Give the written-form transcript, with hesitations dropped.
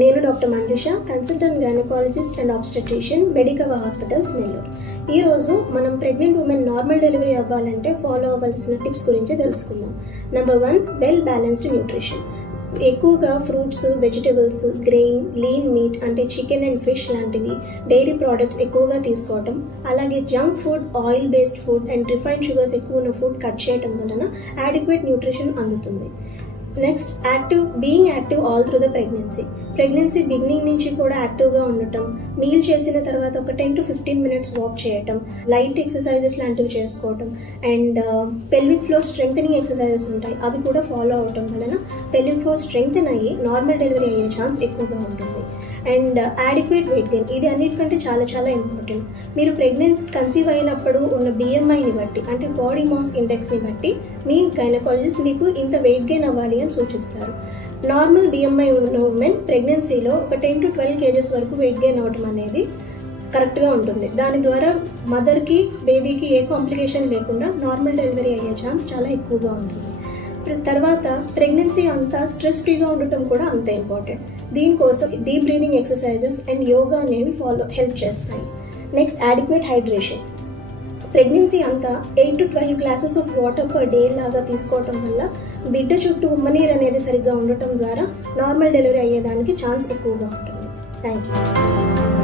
నేను doctor Manjusha, consultant gynaecologist and obstetrician, Medicover hospitals, Nellore. ఈరోజు మనం ప్రెగ్నెంట్ ఉమెన్ నార్మల్ డెలివరీ అవ్వాలంటే ఫాలో అవ్వాల్సిన టిప్స్ గురించి తెలుసుకుందాం. Number 1, well balanced nutrition. ఎక్కువగా fruits, vegetables, grain, lean meat అంటే చికెన్ అండ్ ఫిష్ లాంటివి, డైరీ ప్రోడక్ట్స్ ఎక్కువగా తీసుకోవటం, అలాగే junk food, oil based food and refined sugars ఎక్కువ ఉన్న ఫుడ్ కట్ చేయడం వలన యాడిక్వేట్ న్యూట్రిషన్ అందుతుంది. Next, being active all through the pregnancy beginning నుంచి కూడా యాక్టివ్గా ఉండటం, మీల్ చేసిన తర్వాత ఒక 10 to 15 minutes వాక్ చేయటం, లైట్ ఎక్సర్సైజెస్ లాంటివి చేసుకోవటం and pelvic floor strengthening exercises ఉంటాయి, అవి కూడా ఫాలో అవటం వలన పెల్విక్ ఫ్లోర్ స్ట్రెంగ్థెన్ అయ్యి నార్మల్ డెలివరీ అయ్యే ఛాన్స్ ఎక్కువగా ఉంటుంది. అండ్ యాడిక్వేట్ వెయిట్ గెయిన్, ఇది అన్నిటికంటే చాలా చాలా ఇంపార్టెంట్. మీరు కన్సీవ్ అయినప్పుడు ఉన్న BMIని బట్టి అంటే బాడీ మాస్ ఇండెక్స్ని బట్టి మీ గైనకాలజిస్ట్ మీకు ఇంత వెయిట్ గెయిన్ అవ్వాలి అని సూచిస్తారు. నార్మల్ BMI ఉన్న ఉమెన్ ప్రెగ్నెన్సీలో ఒక 10 to 12 kgs వరకు వెయిట్ గెయిన్ అవ్వడం అనేది కరెక్ట్గా ఉంటుంది. దాని ద్వారా మదర్కి, బేబీకి ఏ కాంప్లికేషన్ లేకుండా నార్మల్ డెలివరీ అయ్యే ఛాన్స్ చాలా ఎక్కువగా ఉంటుంది. తర్వాత ప్రెగ్నెన్సీ అంతా స్ట్రెస్ ఫ్రీగా ఉండటం కూడా అంతే ఇంపార్టెంట్. దీనికోసం deep breathing exercises and yoga అనేవి హెల్ప్ చేస్తాయి. Next, adequate hydration. ప్రెగ్నెన్సీ అంతా 8 to 12 glasses of water per day లాగా తీసుకోవటం వల్ల బిడ్డ చుట్టూ ఉమ్మనీరు అనేది సరిగ్గా ఉండటం ద్వారా నార్మల్ డెలివరీ అయ్యేదానికి ఛాన్స్ ఎక్కువగా ఉంటుంది. Thank you.